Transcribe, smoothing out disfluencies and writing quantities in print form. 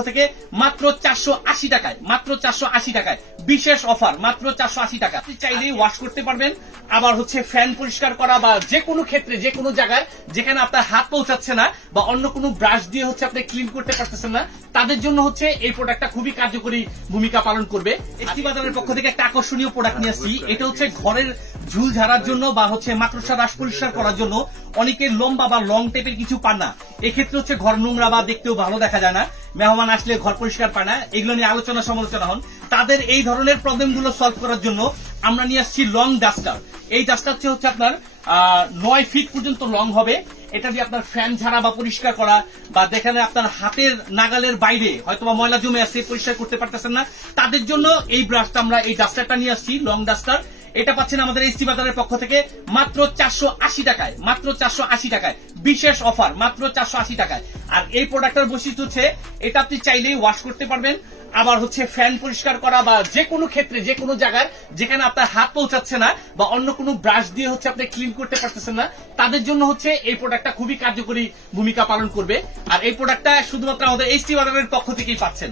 থেকে মাত্র 480 টাকায়, মাত্র 480 টাকায় বিশেষ অফার, মাত্র 480 টাকা। আপনি চাইলেই ওয়াশ করতে পারবেন, আবার ফ্যান পরিষ্কার করা বা যে কোনো ক্ষেত্রে যে কোনো জায়গায় যেখানে আপনার হাত পৌঁছাচ্ছে না বা অন্য কোনো ব্রাশ দিয়ে আপনি ক্লিন করতে পারতেছেন না, তাদের জন্য এই প্রোডাক্টটা খুবই কার্যকরী ভূমিকা পালন করবে। একটি বাজারের পক্ষ থেকে একটা আকর্ষণীয় প্রোডাক্ট নিয়ে আসছি। এটা ঘরের ঝুল ঝাড়ার জন্য বা মাকড়সা রাশ পরিষ্কার করার জন্য। অনেকে লম্বা বা লং টাইপের কিছু পান না, এক্ষেত্রে ঘর নোংরা বা দেখতেও ভালো দেখা যায় না, মেহমান আসলে ঘর পরিষ্কার পায় না, এগুলো নিয়ে আলোচনা সমালোচনা হন। তাদের এই ধরনের প্রবলেম গুলো সলভ করার জন্য আমরা নিয়ে আসছি লং ডাস্টার। এই ডাস্টার হচ্ছে আপনার 9 ফিট পর্যন্ত লং হবে। এটা দিয়ে আপনার ফ্যান ঝাড়া বা পরিষ্কার করা বা যেখানে আপনার হাতের নাগালের বাইরে হয়তো বা ময়লা জমে আছে, পরিষ্কার করতে পারতেছেন না, তাদের জন্য এই ব্রাশটা আমরা এই ডাস্টারটা নিয়ে আসছি, লং ডাস্টার। এটা পাচ্ছেন আমাদের এসটি বাজারের পক্ষ থেকে মাত্র 480 টাকায়, মাত্র 480 টাকায় বিশেষ অফার, মাত্র 480 টাকায়। আর এই প্রোডাক্টের বৈশিষ্ট্য এটা আপনি চাইলেই ওয়াশ করতে পারবেন, আবার ফ্যান পরিষ্কার করা বা যে কোনো ক্ষেত্রে যে কোনো জায়গায় যেখানে আপনার হাত পৌঁছাচ্ছে না বা অন্য কোনো ব্রাশ দিয়ে আপনি ক্লিন করতে পারতেছেন না, তাদের জন্য এই প্রোডাক্টটা খুবই কার্যকরী ভূমিকা পালন করবে। আর এই প্রোডাক্টটা শুধুমাত্র আমাদের এসটি বাজারের পক্ষ থেকেই পাচ্ছেন।